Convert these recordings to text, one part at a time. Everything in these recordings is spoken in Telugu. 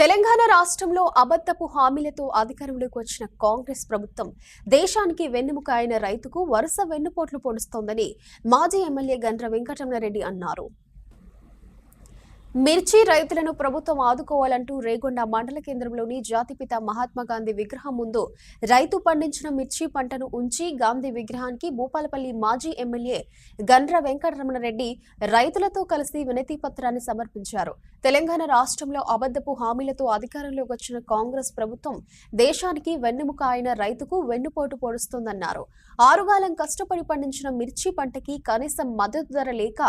తెలంగాణ రాష్ట్రంలో అబద్ధపు హామీలతో అధికారంలోకి వచ్చిన కాంగ్రెస్ ప్రభుత్వం దేశానికి వెన్నెముక అయిన రైతుకు వరుస వెన్నుపోట్లు పొడుస్తోందని మాజీ ఎమ్మెల్యే గండ్ర వెంకటరమణారెడ్డి అన్నారు. మిర్చి రైతులను ప్రభుత్వం ఆదుకోవాలంటూ రేగొండ మండల కేంద్రంలోని జాతిపిత మహాత్మాగాంధీ విగ్రహం ముందు రైతు పండించిన మిర్చి పంటను ఉంచి గాంధీ విగ్రహానికి భూపాలపల్లి మాజీ ఎమ్మెల్యే గండ్ర వెంకటరమణారెడ్డి రైతులతో కలిసి వినతి పత్రాన్ని సమర్పించారు. తెలంగాణ రాష్ట్రంలో అబద్ధపు హామీలతో అధికారంలోకి వచ్చిన కాంగ్రెస్ ప్రభుత్వం దేశానికి వెన్నెముక అయిన రైతుకు వెన్నుపోటు పొడుస్తోందన్నారు. ఆరుగాలం కష్టపడి పండించిన మిర్చి పంటకి కనీసం మద్దతు ధర లేక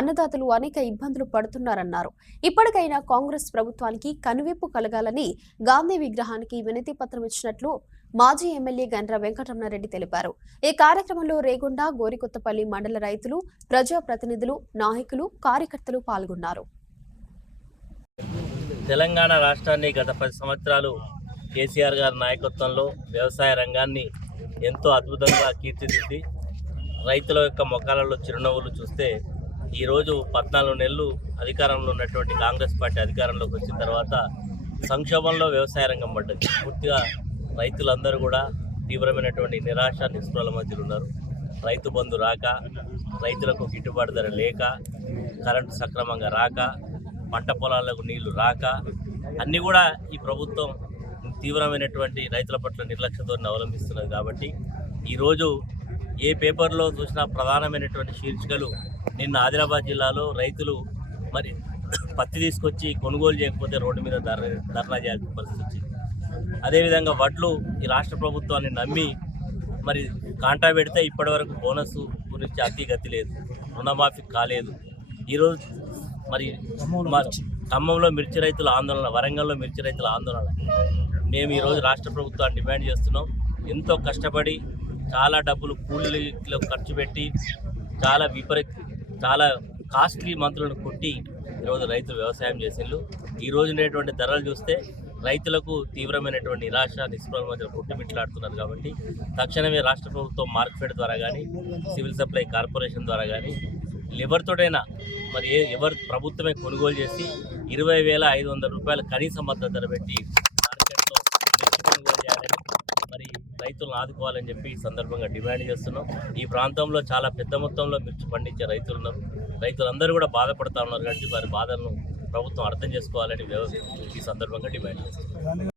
అన్నదాతలు అనేక ఇబ్బందులు పడుతున్నారన్నారు. ఇప్పటికైనా కాంగ్రెస్ ప్రభుత్వానికి కనువిప్పు కలగాలని గాంధీ విగ్రహానికి వినతి పత్రం ఇచ్చినట్లు మాజీ ఎమ్మెల్యే గండ్ర వెంకటరమణారెడ్డి తెలిపారు. ఈ కార్యక్రమంలో రేగొండ, గోరికొత్తపల్లి మండల రైతులు, ప్రజాప్రతినిధులు, నాయకులు, కార్యకర్తలు పాల్గొన్నారు. తెలంగాణ రాష్ట్రాన్ని గత 10 సంవత్సరాలు కేసీఆర్ గారి నాయకత్వంలో వ్యవసాయ రంగాన్ని ఎంతో అద్భుతంగా తీర్చిదిద్ది రైతుల యొక్క ముఖాలలో చిరునవ్వులు చూస్తే ఈరోజు 14 నెలలు అధికారంలో ఉన్నటువంటి కాంగ్రెస్ పార్టీ అధికారంలోకి వచ్చిన తర్వాత సంక్షోభంలో వ్యవసాయ రంగం పడ్డది. పూర్తిగా రైతులందరూ కూడా తీవ్రమైనటువంటి నిరాశ నిస్పృహల మధ్యలో ఉన్నారు. రైతు బంధు రాక, రైతులకు గిట్టుబాటు ధర లేక, కరెంటు సక్రమంగా రాక, పంట పొలాలకు నీళ్లు రాక, అన్నీ కూడా ఈ ప్రభుత్వం తీవ్రమైనటువంటి రైతుల పట్ల నిర్లక్ష్య ధోరణి అవలంబిస్తున్నది. కాబట్టి ఈరోజు ఏ పేపర్లో చూసినా ప్రధానమైనటువంటి శీర్షికలు నిన్న ఆదిలాబాద్ జిల్లాలో రైతులు మరి పత్తి తీసుకొచ్చి కొనుగోలు చేయకపోతే రోడ్డు మీద ధర్నా చేయాల్సిన పరిస్థితి వచ్చింది. అదేవిధంగా వడ్లు ఈ రాష్ట్ర ప్రభుత్వాన్ని నమ్మి మరి కాంటా పెడితే ఇప్పటివరకు బోనస్ గురించి అతిగతి లేదు, రుణమాఫీ కాలేదు. ఈరోజు మరి ఖమ్మంలో మిర్చి రైతుల ఆందోళన, వరంగల్లో మిర్చి రైతుల ఆందోళన. మేము ఈరోజు రాష్ట్ర ప్రభుత్వాన్ని డిమాండ్ చేస్తున్నాం. ఎంతో కష్టపడి చాలా డబ్బులు కూలీలకు ఖర్చు పెట్టి చాలా కాస్ట్లీ మంత్రులను కొట్టి ఈరోజు రైతులు వ్యవసాయం చేసిండ్రు. ఈరోజు ఉండేటువంటి ధరలు చూస్తే రైతులకు తీవ్రమైనటువంటి నిరాశ నిస్పృహల మధ్య కొట్టుమిట్లాడుతున్నారు. కాబట్టి తక్షణమే రాష్ట్ర ప్రభుత్వం మార్కెట్ ద్వారా కానీ, సివిల్ సప్లై కార్పొరేషన్ ద్వారా కానీ ఎవరితోటైనా మరి ఎవరు ప్రభుత్వమే కొనుగోలు చేసి 20,500 రూపాయల కనీస మద్దతు ధర పెట్టి మార్కెట్లో మిర్చి కొనుగోలు చేయాలని మరి రైతులను ఆదుకోవాలని చెప్పి ఈ సందర్భంగా డిమాండ్ చేస్తున్నాం. ఈ ప్రాంతంలో చాలా పెద్ద మొత్తంలో మిర్చి పండించే రైతులు ఉన్నారు. రైతులందరూ కూడా బాధపడుతూ ఉన్నారు. కాబట్టి వారి బాధలను ప్రభుత్వం అర్థం చేసుకోవాలని ఈ సందర్భంగా డిమాండ్ చేస్తున్నాం.